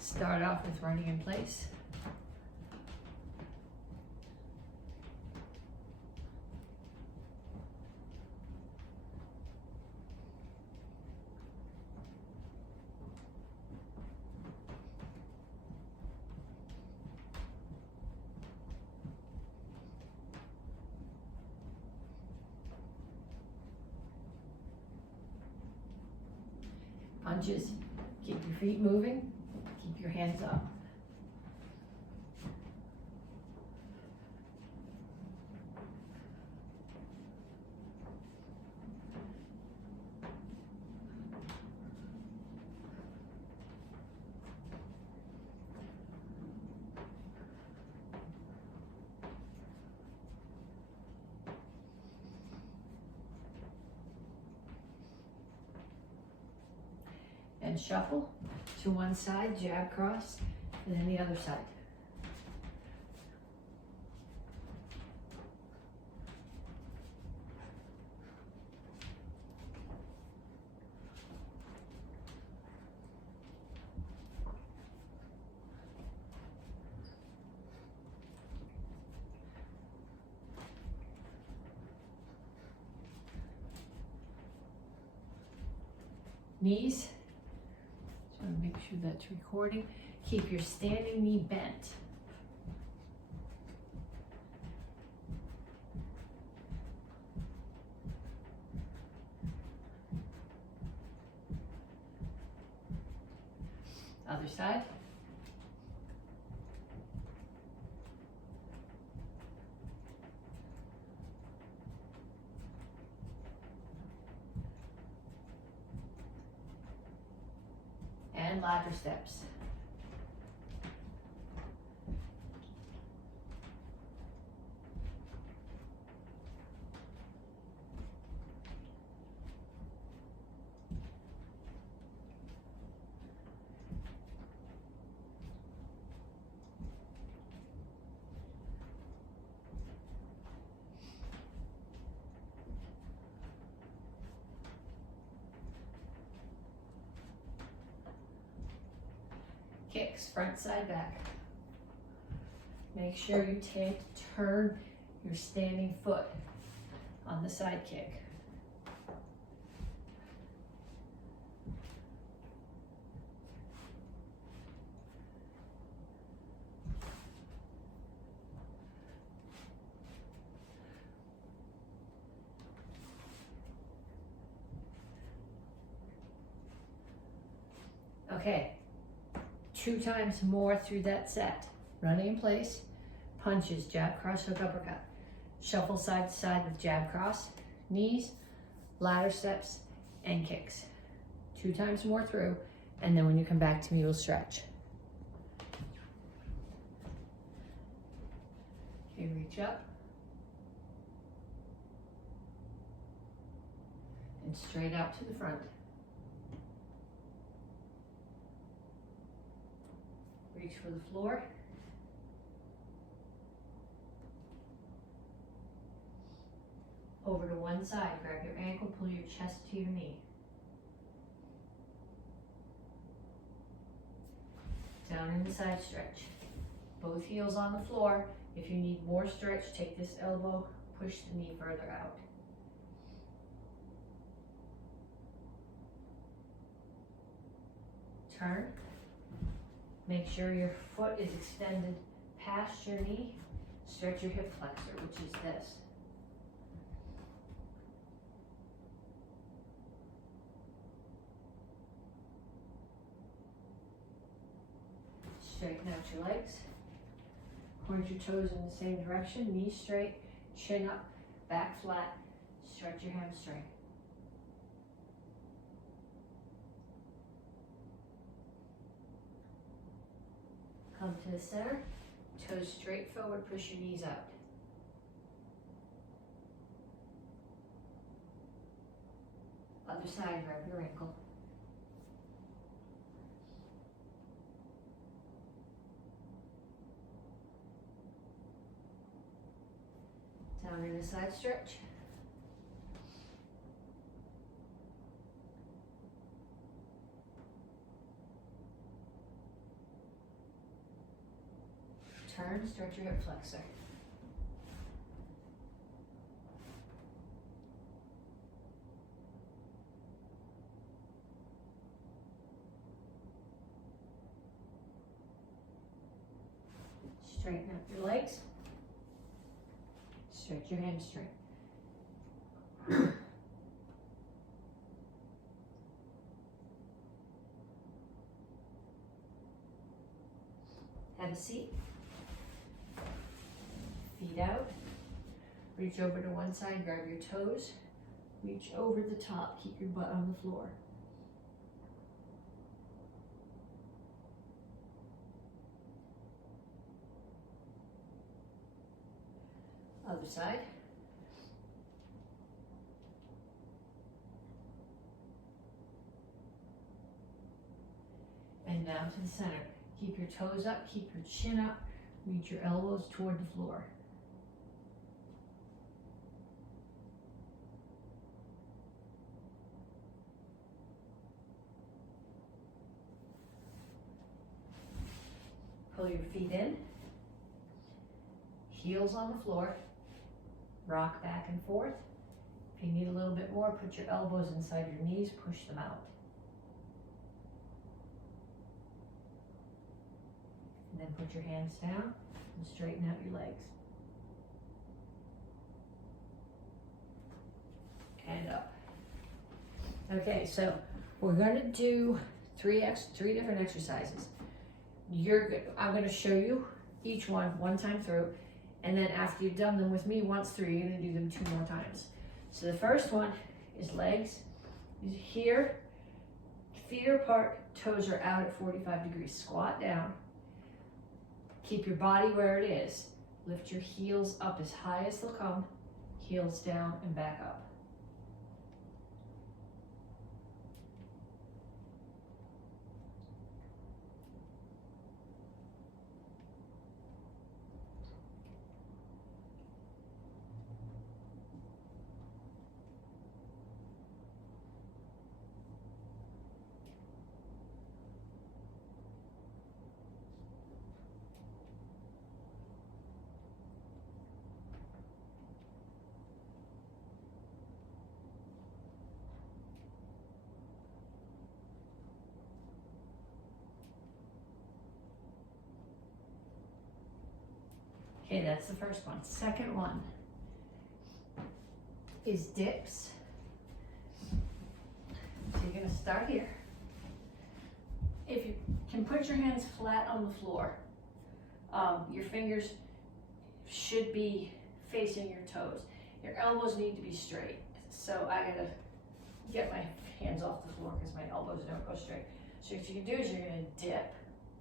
Start off with running in place. Punches, keep your feet moving, keep your hands up. And shuffle to one side, jab cross, and then the other side. Knees. So make sure that's recording. Keep your standing knee bent. Other side. And ladder steps. Kicks, front, side, back. Make sure you turn your standing foot on the side kick. Okay. 2 times more through that set. Running in place, punches, jab, cross, hook, uppercut. Shuffle side to side with jab, cross, knees, ladder steps, and kicks. 2 times more through, and then when you come back to me, we'll stretch. Okay, reach up. And straight out to the front. Reach for the floor. Over to one side, grab your ankle, pull your chest to your knee. Down in the side stretch. Both heels on the floor. If you need more stretch, take this elbow, push the knee further out. Turn. Make sure your foot is extended past your knee. Stretch your hip flexor, which is this. Straighten out your legs. Point your toes in the same direction. Knees straight, chin up, back flat. Stretch your hamstring. Come to the center, toes straight forward, push your knees out. Other side, grab your ankle. Down in a side stretch. turn, stretch your hip flexor. Straighten up your legs. Stretch your hamstring. Have a seat. Feet out. Reach over to one side, grab your toes. Reach over the top, keep your butt on the floor. Other side. And down to the center. Keep your toes up, keep your chin up, reach your elbows toward the floor. Pull your feet in, heels on the floor, rock back and forth. If you need a little bit more, put your elbows inside your knees, push them out. And then put your hands down and straighten out your legs. And up. Okay, so we're gonna do three different exercises. I'm gonna show you each one time through, and then after you've done them with me once through, you're gonna do them 2 more times. So the first one is legs. Here, feet are apart, toes are out at 45 degrees. Squat down. Keep your body where it is. Lift your heels up as high as they'll come, heels down and back up. Okay, that's the first one. Second one is dips. So you're gonna start here. If you can put your hands flat on the floor, your fingers should be facing your toes. Your elbows need to be straight. So I gotta get my hands off the floor because my elbows don't go straight. So what you can do is you're gonna dip.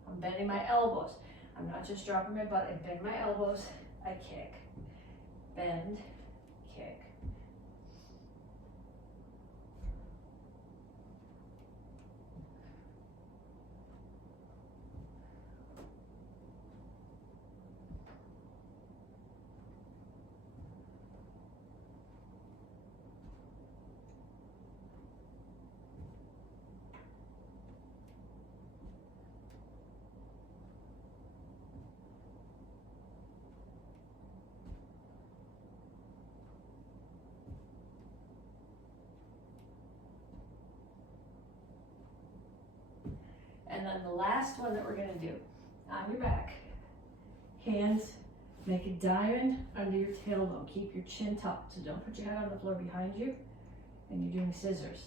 I'm bending my elbows. I'm not just dropping my butt, I bend my elbows, I kick. Bend, kick. And then the last one that we're gonna do, on your back, hands, make a diamond under your tailbone. Keep your chin tucked, so don't put your head on the floor behind you, and you're doing scissors.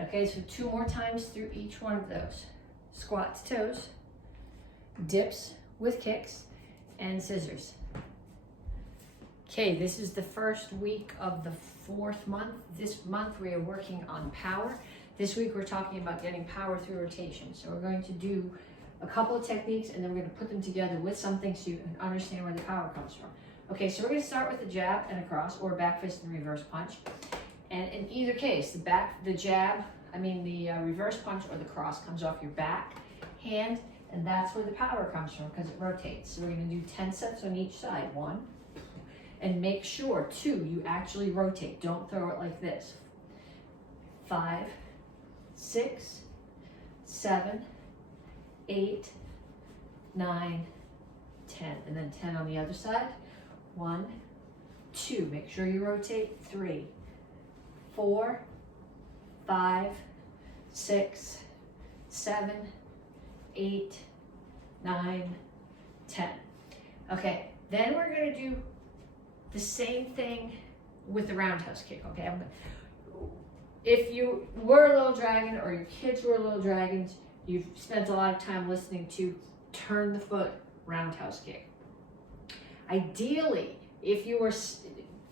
Okay, so 2 more times through each one of those. Squat to toes, dips with kicks, and scissors. Okay, this is the first week of the 4th month. This month we are working on power. This week we're talking about getting power through rotation. So we're going to do a couple of techniques and then we're going to put them together with something so you can understand where the power comes from. Okay, so we're going to start with a jab and a cross, or back fist and reverse punch. And in either case, the reverse punch or the cross comes off your back hand, and that's where the power comes from because it rotates. So we're going to do 10 sets on each side. 1, and make sure 2, you actually rotate. Don't throw it like this. 5, 6, 7, 8, 9, 10, and then 10 on the other side. 1, 2, make sure you rotate. 3, 4, 5, 6, 7, 8, 9, 10. Okay, then we're going to do the same thing with the roundhouse kick. Okay, if you were a little dragon or your kids were little dragons, you've spent a lot of time listening to turn the foot roundhouse kick. Ideally, if you were,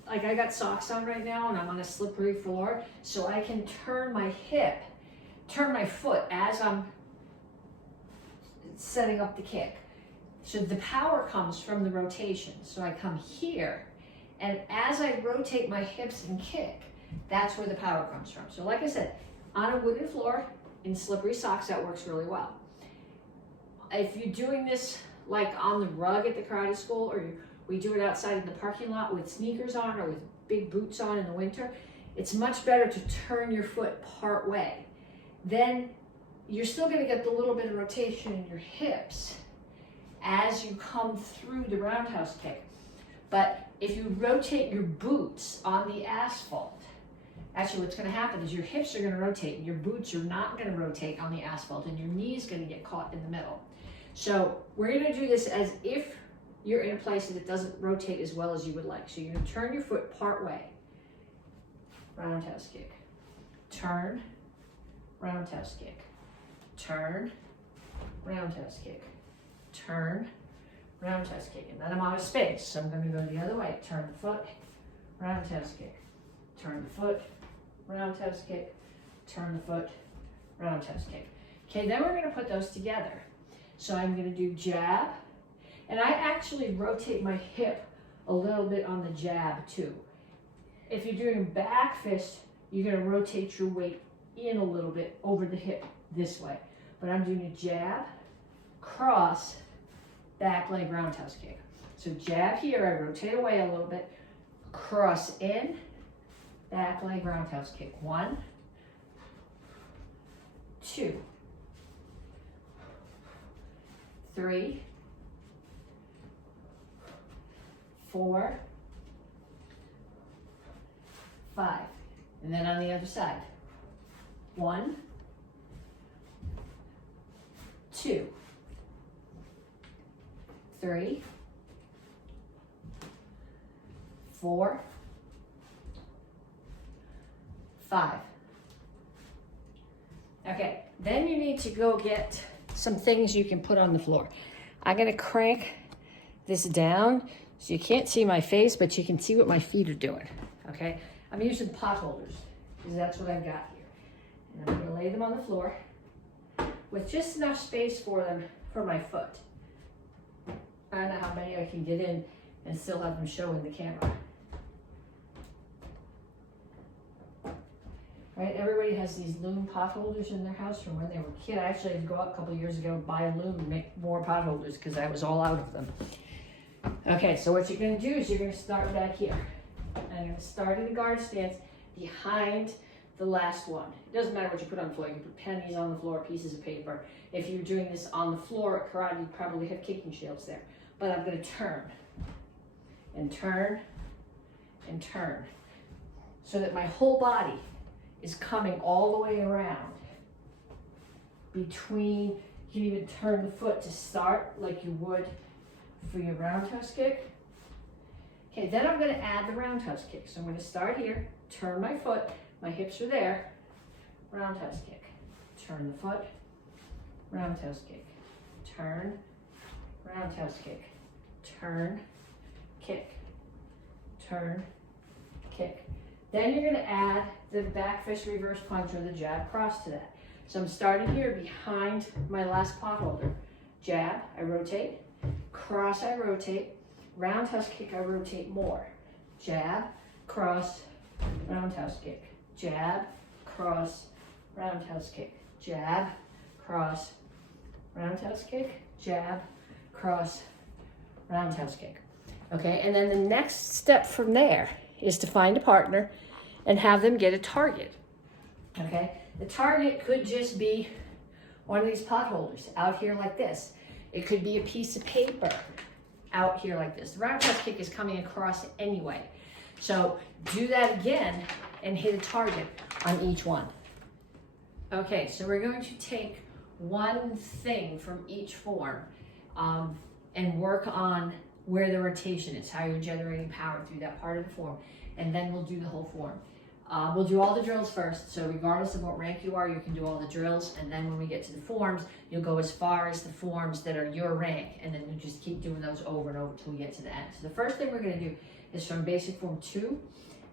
like I got socks on right now and I'm on a slippery floor, so I can turn my foot as I'm setting up the kick. So the power comes from the rotation. So I come here, and as I rotate my hips and kick, that's where the power comes from. So like I said, on a wooden floor in slippery socks, that works really well. If you're doing this like on the rug at the karate school, or we do it outside in the parking lot with sneakers on or with big boots on in the winter, it's much better to turn your foot part way. Then you're still going to get the little bit of rotation in your hips as you come through the roundhouse kick. But if you rotate your boots on the asphalt, actually what's going to happen is your hips are going to rotate and your boots are not going to rotate on the asphalt, and your knee's going to get caught in the middle. So we're going to do this as if you're in a place that it doesn't rotate as well as you would like. So you're going to turn your foot part way. Roundhouse kick. Turn. Roundhouse kick. Turn. Roundhouse kick. Turn. Roundhouse kick. And then I'm out of space, so I'm going to go the other way. Turn the foot. Roundhouse kick. Turn the foot. Roundhouse kick. Turn the foot. Roundhouse kick. Okay, then we're going to put those together. So I'm going to do jab. And I actually rotate my hip a little bit on the jab too. If you're doing back fist, you're going to rotate your weight in a little bit over the hip this way. But I'm doing a jab, cross, back leg roundhouse kick. So jab here, I rotate away a little bit, cross in, back leg roundhouse kick. 1, 2, 3, 4, 5, and then on the other side. 1, 2, 3, 4, 5. Okay, then you need to go get some things you can put on the floor. I'm going to crank this down so you can't see my face, but you can see what my feet are doing. Okay, I'm using pot holders because that's what I've got here. And I'm going to lay them on the floor with just enough space for them for my foot. I don't know how many I can get in and still have them show in the camera. Right, everybody has these loom pot holders in their house from when they were a kid. I actually had to go out a couple of years ago and buy a loom and make more pot holders because I was all out of them. Okay, so what you're going to do is you're going to start back here. I'm going to start in the guard stance behind the last one. It doesn't matter what you put on the floor. You can put pennies on the floor, pieces of paper. If you're doing this on the floor at karate, you probably have kicking shields there. But I'm going to turn and turn and turn so that my whole body is coming all the way around between. You can even turn the foot to start like you would for your roundhouse kick. Okay, then I'm going to add the roundhouse kick. So I'm going to start here, turn my foot, my hips are there, roundhouse kick, turn the foot, roundhouse kick, turn, roundhouse kick, turn, kick, turn, kick. Then you're gonna add the back fist reverse punch or the jab cross to that. So I'm starting here behind my last pot holder. Jab, I rotate. Cross, I rotate. Roundhouse kick, I rotate more. Jab, cross, roundhouse kick. Jab, cross, roundhouse kick. Jab, cross, roundhouse kick. Jab, cross, roundhouse kick. Okay, and then the next step from there is to find a partner and have them get a target. Okay, the target could just be one of these pot holders out here like this. It could be a piece of paper out here like this. The roundhouse kick is coming across anyway. So do that again and hit a target on each one. Okay, so we're going to take one thing from each form and work on where the rotation is, how you're generating power through that part of the form, and then we'll do the whole form. We'll do all the drills first, so regardless of what rank you are, you can do all the drills, and then when we get to the forms, you'll go as far as the forms that are your rank, and then you just keep doing those over and over until we get to the end. So the first thing we're going to do is from basic form 2,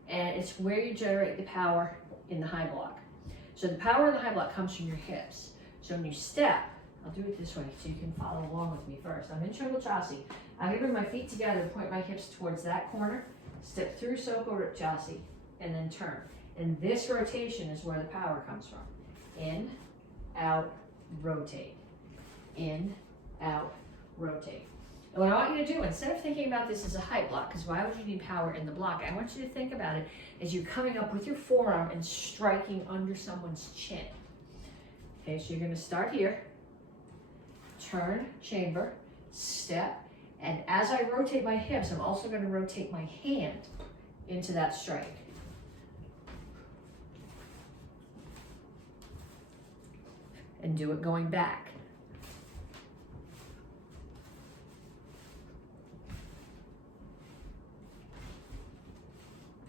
and it's where you generate the power in the high block. So the power in the high block comes from your hips. So when you step, I'll do it this way so you can follow along with me first. I'm in triple chassé. I'm going to bring my feet together, point my hips towards that corner, step through Soko Rip Chassé, and then turn. And this rotation is where the power comes from. In, out, rotate. In, out, rotate. And what I want you to do, instead of thinking about this as a height block, because why would you need power in the block? I want you to think about it as you're coming up with your forearm and striking under someone's chin. Okay, so you're going to start here, turn, chamber, step, and as I rotate my hips, I'm also going to rotate my hand into that strike. And do it going back.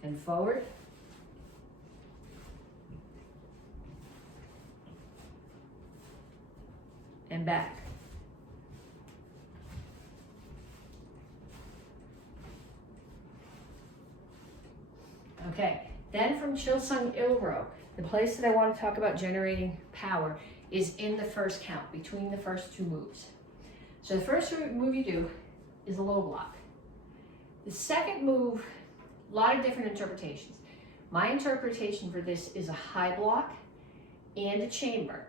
And forward. And back. Okay, then from Chilsung Ilro, the place that I want to talk about generating power is in the first count, between the first two moves. So the first move you do is a low block. The second move, a lot of different interpretations. My interpretation for this is a high block and a chamber.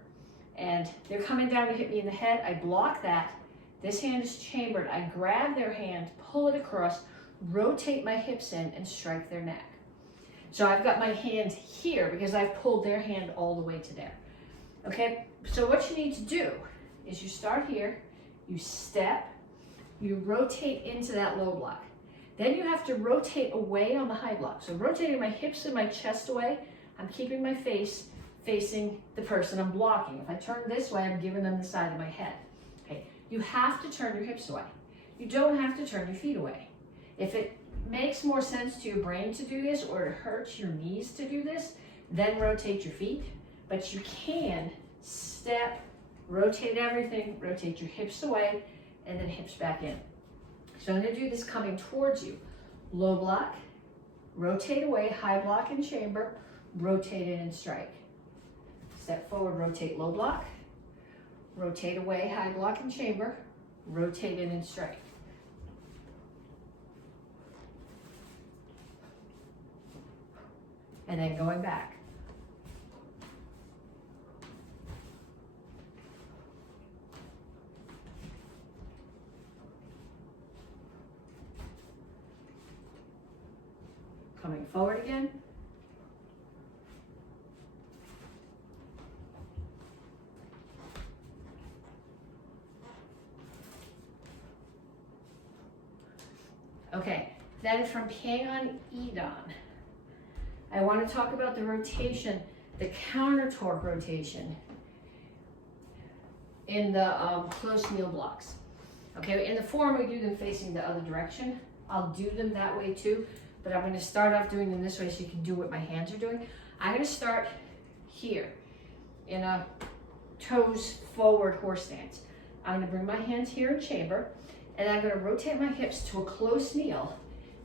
And they're coming down to hit me in the head. I block that. This hand is chambered. I grab their hand, pull it across, rotate my hips in, and strike their neck. So I've got my hand here because I've pulled their hand all the way to there. Okay, so what you need to do is you start here, you step, you rotate into that low block. Then you have to rotate away on the high block. So rotating my hips and my chest away, I'm keeping my face facing the person I'm blocking. If I turn this way, I'm giving them the side of my head. Okay, you have to turn your hips away. You don't have to turn your feet away. If it makes more sense to your brain to do this, or it hurts your knees to do this, then rotate your feet. But you can step, rotate everything, rotate your hips away, and then hips back in. So I'm going to do this coming towards you. Low block, rotate away, high block and chamber, rotate in and strike. Step forward, rotate low block, rotate away, high block and chamber, rotate in and strike. And then going back. Coming forward again. Okay, then from Pyeon Idon, I want to talk about the rotation, the counter torque rotation in the close kneel blocks. Okay, in the form we do them facing the other direction. I'll do them that way too, but I'm going to start off doing them this way so you can do what my hands are doing. I'm going to start here in a toes forward horse stance. I'm going to bring my hands here in chamber, and I'm going to rotate my hips to a close kneel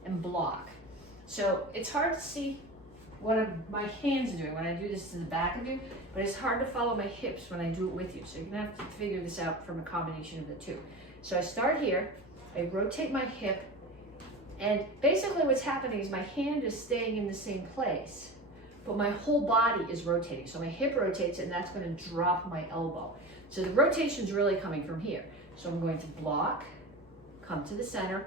and block. So it's hard to see what my hands are doing when I do this to the back of you, but it's hard to follow my hips when I do it with you. So you're gonna have to figure this out from a combination of the two. So I start here, I rotate my hip, and basically what's happening is my hand is staying in the same place, but my whole body is rotating. So my hip rotates, and that's gonna drop my elbow. So the rotation's really coming from here. So I'm going to block, come to the center,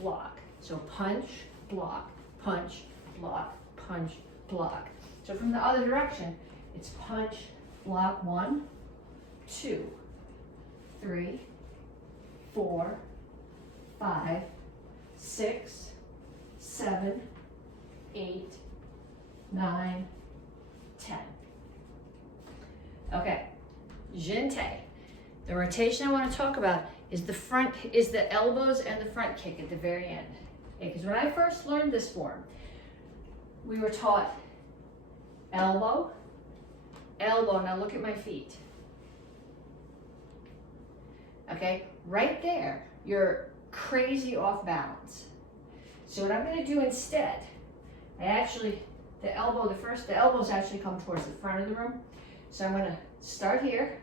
block. So punch, block, punch, block, punch, block. So from the other direction, it's punch, block, 1, 2, 3, 4, 5, 6, 7, 8, 9, 10. Okay, Jinte. The rotation I want to talk about is the elbows and the front kick at the very end. Because when I first learned this form, we were taught elbow, elbow. Now look at my feet. Okay, right there, you're crazy off balance. So what I'm going to do instead, the elbows actually come towards the front of the room. So I'm going to start here,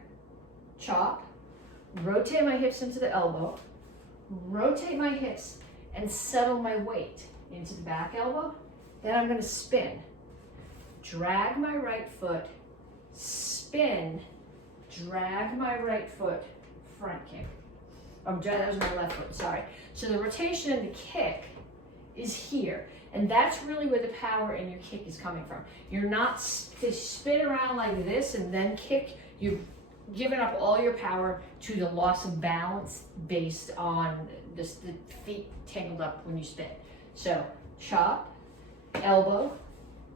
chop, rotate my hips into the elbow, rotate my hips, and settle my weight into the back elbow. Then I'm going to spin, drag my right foot, spin, drag my right foot, front kick. Oh, that was my left foot, sorry. So the rotation and the kick is here. And that's really where the power in your kick is coming from. You're not to spin around like this and then kick. You've given up all your power to the loss of balance based on the feet tangled up when you spin. So chop, elbow,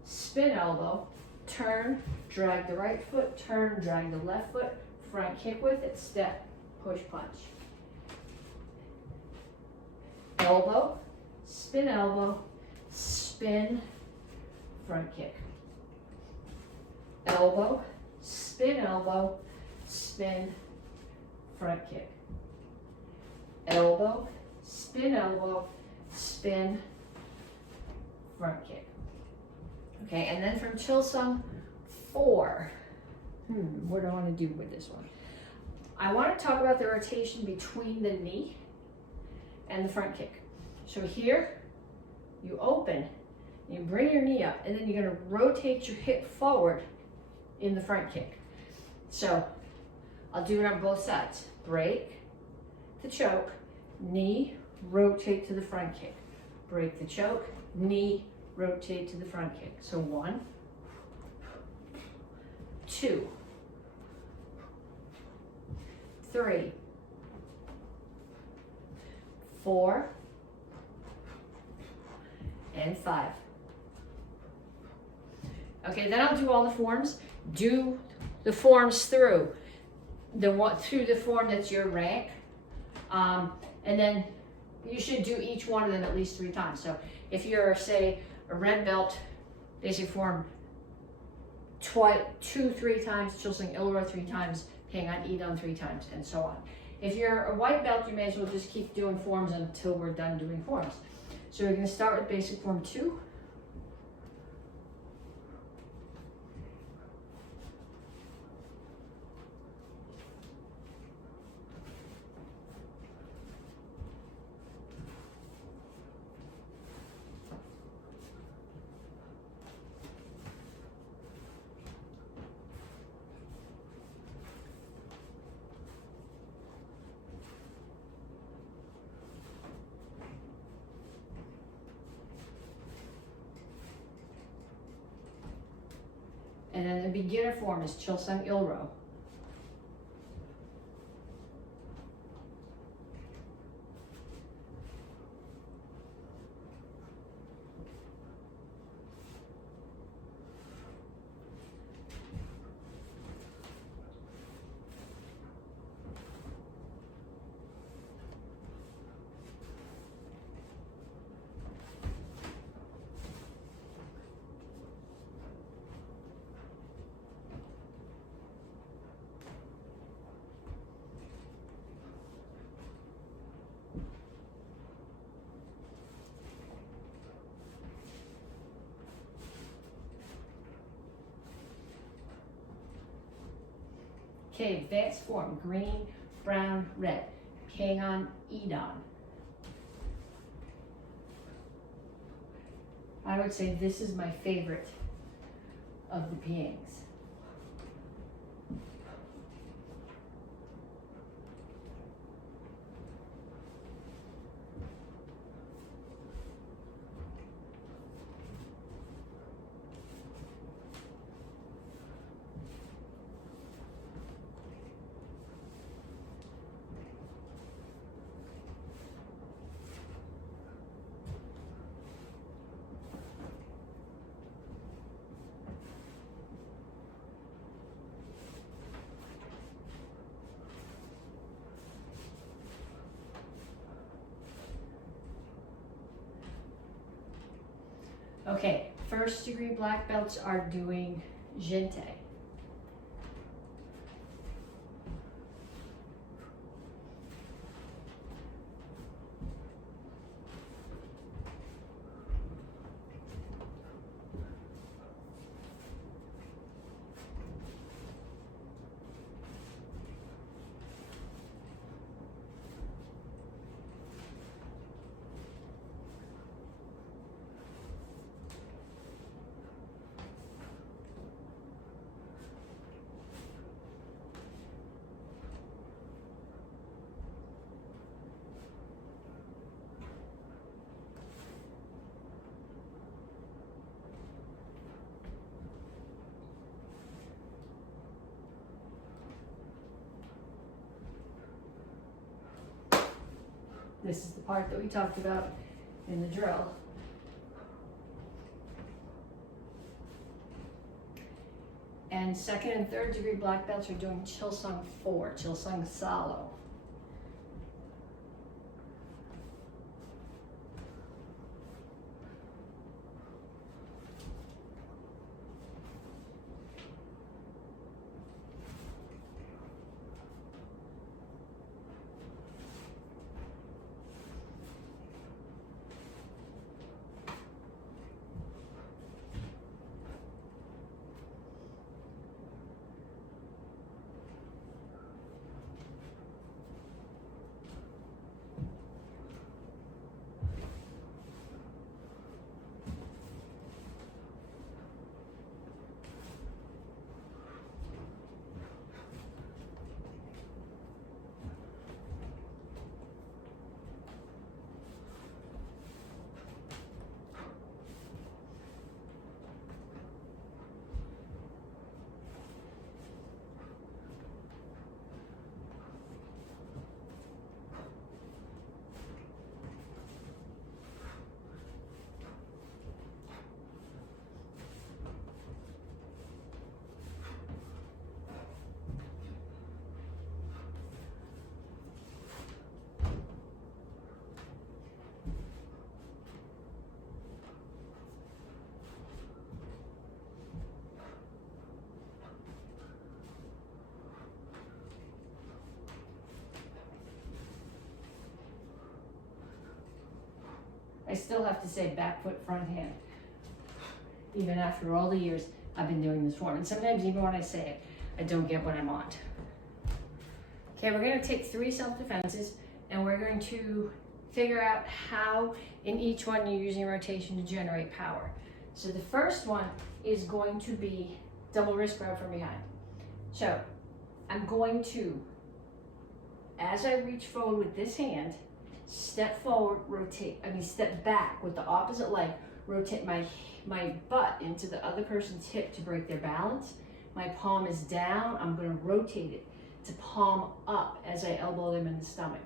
spin elbow, turn, drag the right foot, turn, drag the left foot, front kick with it, step, push, punch. Elbow, spin, front kick. Elbow, spin, front kick. Elbow, spin, front kick. Okay, and then from Chilsung 4, what do I want to do with this one? I want to talk about the rotation between the knee and the front kick. So here, you open, you bring your knee up, and then you're going to rotate your hip forward in the front kick. So I'll do it on both sides. Break the choke, knee, rotate to the front kick. Break the choke, knee, rotate to the front kick. So 1, 2, 3, 4, and 5. Okay, then I'll do all the forms. Do the forms through the form that's your rank, and then you should do each one of them at least 3 times. So if you're, say, a red belt, basic form 2-3 times, Chilsung Ilro 3 times, Hang On Idon 3 times, and so on. If you're a white belt, you may as well just keep doing forms until we're done doing forms. So we're going to start with basic form 2. And then the beginner form is Chilsung Ilro. Okay, advanced form, green, brown, red. Hang on, eat on. I would say this is my favorite of the Piangs. Okay, first degree black belts are doing gente. This is the part that we talked about in the drill. And second and third degree black belts are doing Chilsung 4, Chilsung Salo. I still have to say back foot, front hand. Even after all the years I've been doing this form. And sometimes even when I say it, I don't get what I'm on. Okay, we're gonna take 3 self-defenses and we're going to figure out how in each one you're using rotation to generate power. So the first one is going to be double wrist grab from behind. So I'm going to, as I reach forward with this hand, step forward, step back with the opposite leg, rotate my butt into the other person's hip to break their balance. My palm is down, I'm gonna rotate it to palm up as I elbow them in the stomach.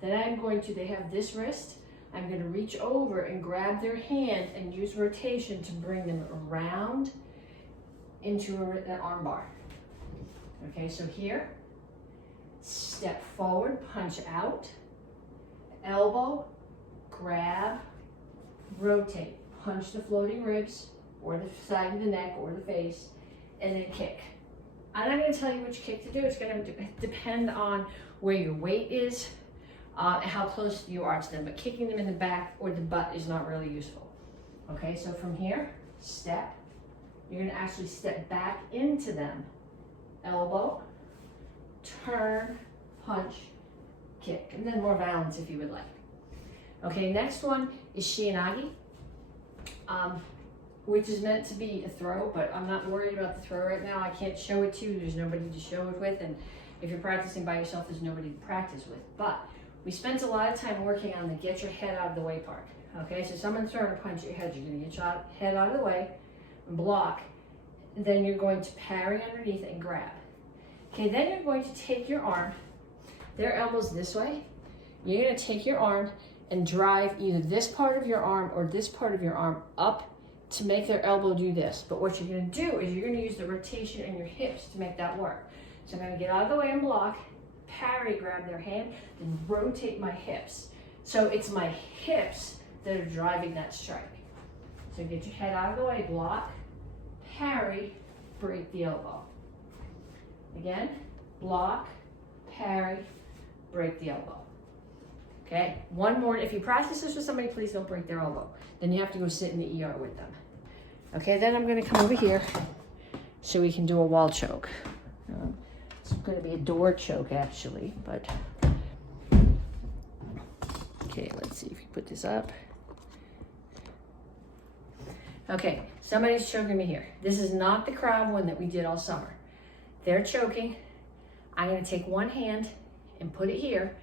Then I'm going to, they have this wrist, I'm gonna reach over and grab their hand and use rotation to bring them around into an arm bar. Okay, so here, step forward, punch out, elbow, grab, rotate, punch the floating ribs or the side of the neck or the face, and then kick. I'm not going to tell you which kick to do. It's going to depend on where your weight is and how close you are to them, but kicking them in the back or the butt is not really useful. Okay, so from here, step. You're going to actually step back into them. Elbow, turn, punch, kick, and then more balance if you would like. Okay, next one is Shianagi, which is meant to be a throw, but I'm not worried about the throw right now. I can't show it to you. There's nobody to show it with, and if you're practicing by yourself, there's nobody to practice with. But we spent a lot of time working on the get your head out of the way part. Okay, so someone's throwing a punch at your head. You're going to get your head out of the way, block, then you're going to parry underneath and grab. Okay, then you're going to take your arm, their elbows this way. You're going to take your arm and drive either this part of your arm or this part of your arm up to make their elbow do this. But what you're going to do is you're going to use the rotation in your hips to make that work. So I'm going to get out of the way and block, parry, grab their hand, then rotate my hips. So it's my hips that are driving that strike. So get your head out of the way, block, parry, break the elbow. Again, block, parry, break the elbow. Okay, one more. If you practice this with somebody, please don't break their elbow. Then you have to go sit in the ER with them. Okay, then I'm going to come over here so we can do a wall choke. It's going to be a door choke actually, but okay, let's see if you put this up. Okay, somebody's choking me here. This is not the crowd one that we did all summer. They're choking. I'm going to take one hand and put it here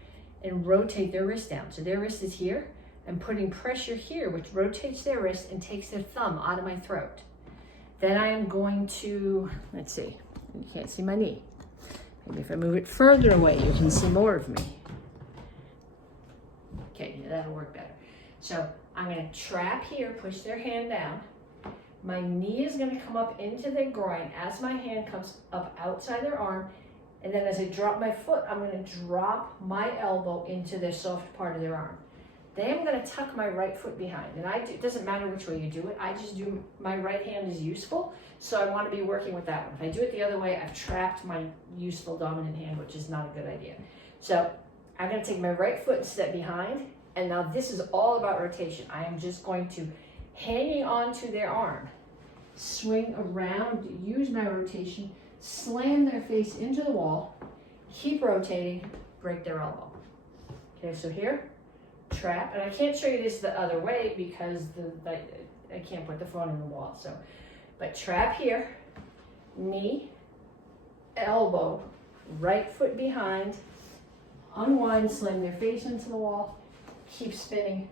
and rotate their wrist down. So their wrist is here. I'm putting pressure here, which rotates their wrist and takes their thumb out of my throat. Then I am going to, let's see, you can't see my knee. Maybe if I move it further away, you can see more of me. Okay, yeah, that'll work better. So I'm going to trap here, push their hand down. My knee is going to come up into their groin as my hand comes up outside their arm. And then as I drop my foot, I'm going to drop my elbow into their soft part of their arm. Then I'm going to tuck my right foot behind. And it doesn't matter which way you do it. I just do, my right hand is useful. So I want to be working with that one. If I do it the other way, I've trapped my useful dominant hand, which is not a good idea. So I'm going to take my right foot and step behind. And now this is all about rotation. I am just going to, hanging onto their arm, swing around, use my rotation, slam their face into the wall, keep rotating, break their elbow. Okay, so here, trap, and I can't show you this the other way because I can't put the phone in the wall. So, but trap here, knee, elbow, right foot behind, unwind, slam their face into the wall, keep spinning,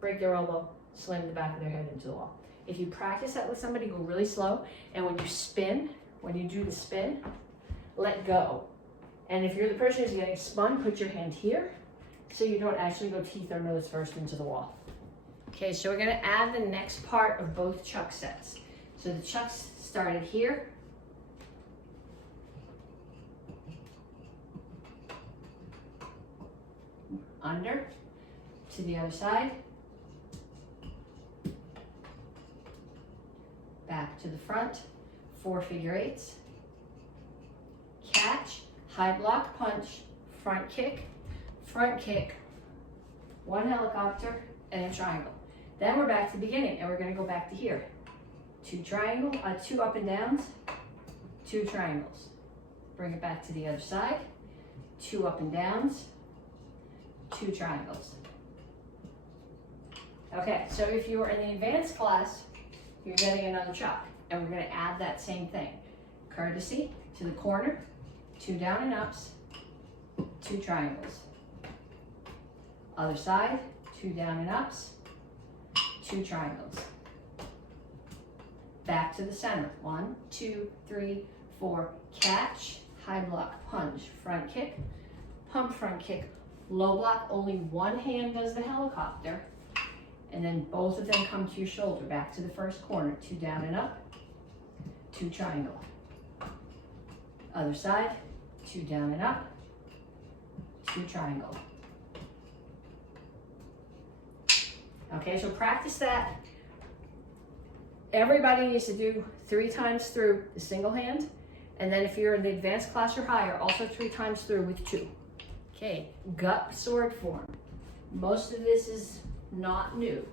break their elbow, slam the back of their head into the wall. If you practice that with somebody, go really slow, and when you spin, when you do the spin, let go. And if you're the person who's getting spun, put your hand here so you don't actually go teeth or nose first into the wall. Okay, so we're going to add the next part of both chuck sets. So the chucks started here. Under to the other side. Back to the front. 4 figure eights. Catch, high block punch, front kick, 1 helicopter, and a triangle. Then we're back to the beginning, and we're going to go back to here. 2 triangle, 2 up and downs, 2 triangles. Bring it back to the other side. 2 up and downs, 2 triangles. Okay, so if you were in the advanced class, you're getting another chuck, and we're going to add that same thing. Courtesy to the corner, 2 down and ups, 2 triangles. Other side, 2 down and ups, 2 triangles. Back to the center. 1, 2, 3, 4. Catch, high block, punch, front kick, pump front kick, low block. Only one hand does the helicopter. And then both of them come to your shoulder. Back to the first corner. 2 down and up, 2 triangle. Other side, 2 down and up, 2 triangle. Okay, so practice that. Everybody needs to do 3 times through the single hand. And then if you're in the advanced class or higher, also 3 times through with 2. Okay, gut sword form. Most of this is not new.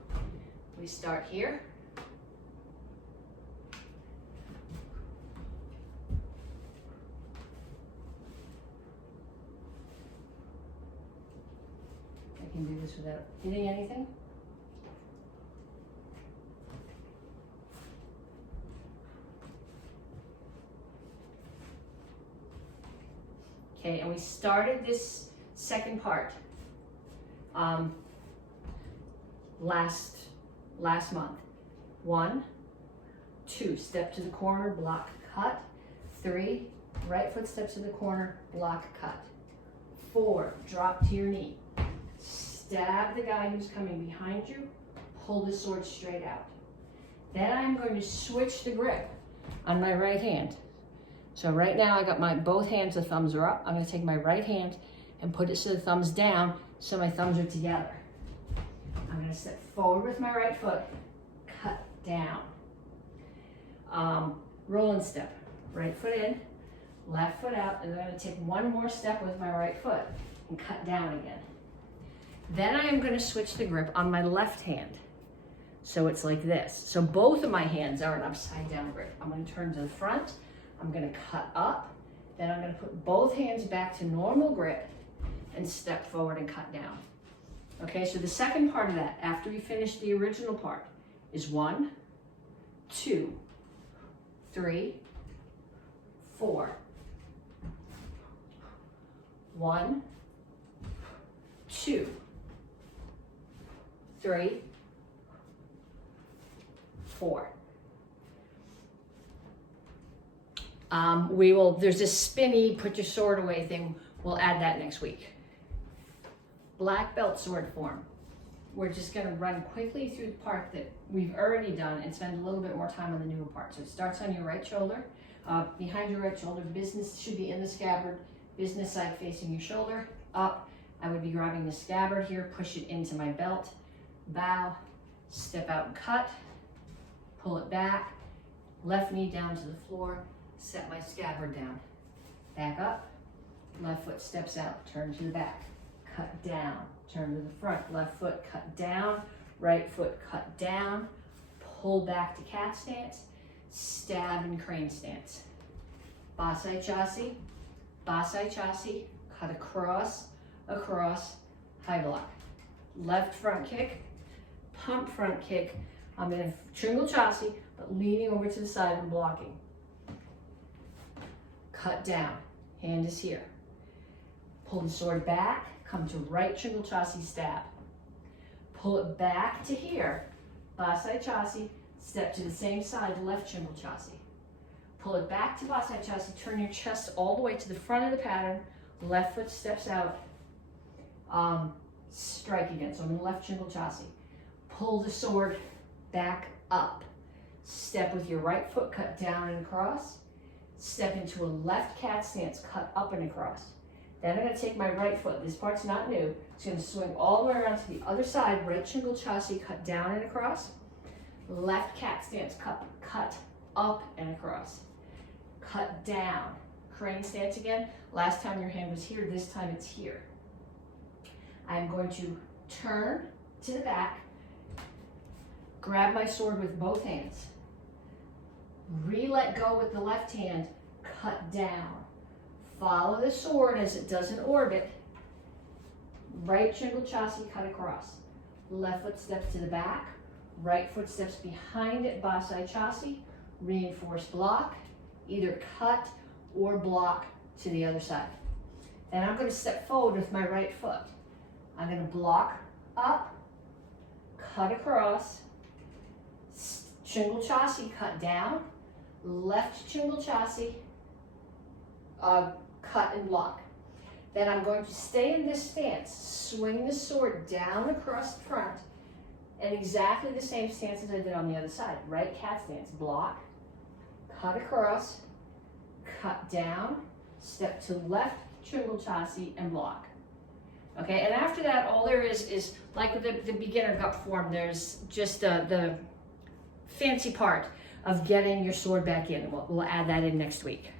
We start here. this without hitting anything. Okay, and we started this second part last month. 1, 2, step to the corner, block, cut. 3, right foot steps to the corner, block, cut. 4, drop to your knee. Stab the guy who's coming behind you, pull the sword straight out. Then I'm going to switch the grip on my right hand. So right now I got both hands, the thumbs are up. I'm going to take my right hand and put it so the thumbs down so my thumbs are together. I'm going to step forward with my right foot, cut down. Roll and step. Right foot in, left foot out, and then I'm going to take one more step with my right foot and cut down again. Then I am going to switch the grip on my left hand. So it's like this. So both of my hands are an upside down grip. I'm going to turn to the front. I'm going to cut up. Then I'm going to put both hands back to normal grip and step forward and cut down. Okay, so the second part of that, after we finish the original part, is 1, 2, 3, 4. 1, 2, 3, 4. There's this spinny, put your sword away thing. We'll add that next week. Black belt sword form. We're just gonna run quickly through the part that we've already done and spend a little bit more time on the newer part. So it starts on your right shoulder, behind your right shoulder. Business should be in the scabbard, business side facing your shoulder, up. I would be grabbing the scabbard here, push it into my belt, bow, step out and cut, pull it back, left knee down to the floor, set my scabbard down. Back up, left foot steps out, turn to the back, cut down, turn to the front, left foot cut down, right foot cut down, pull back to cat stance, stab and crane stance. Basai chassi, cut across, high block. Left front kick, pump front kick. I'm in a tringle chassi, but leaning over to the side and blocking. Cut down, hand is here. Pull the sword back, come to right tringle chassi, stab. Pull it back to here, Basai chassi, step to the same side, left tringle chassi. Pull it back to Basai chassi, turn your chest all the way to the front of the pattern, left foot steps out, strike again. So I'm in left tringle chassi. Pull the sword back up. Step with your right foot, cut down and across. Step into a left cat stance, cut up and across. Then I'm going to take my right foot. This part's not new. It's going to swing all the way around to the other side, right tringle chassi, cut down and across. Left cat stance, cut up and across. Cut down. Crane stance again. Last time your hand was here, this time it's here. I'm going to turn to the back, grab my sword with both hands, re-let go with the left hand, cut down. Follow the sword as it does an orbit. Right tringle chassi, cut across. Left foot steps to the back, right foot steps behind it, Basai chassi, reinforced block, either cut or block to the other side. Then I'm going to step forward with my right foot. I'm going to block up, cut across, tringle chassi, cut down, left tringle chassi, cut and block. Then I'm going to stay in this stance, swing the sword down across the front, and exactly the same stance as I did on the other side. Right cat stance, block, cut across, cut down, step to left tringle chassi, and block. Okay, and after that, all there is like with the beginner gut form, there's just the fancy part of getting your sword back in. We'll add that in next week.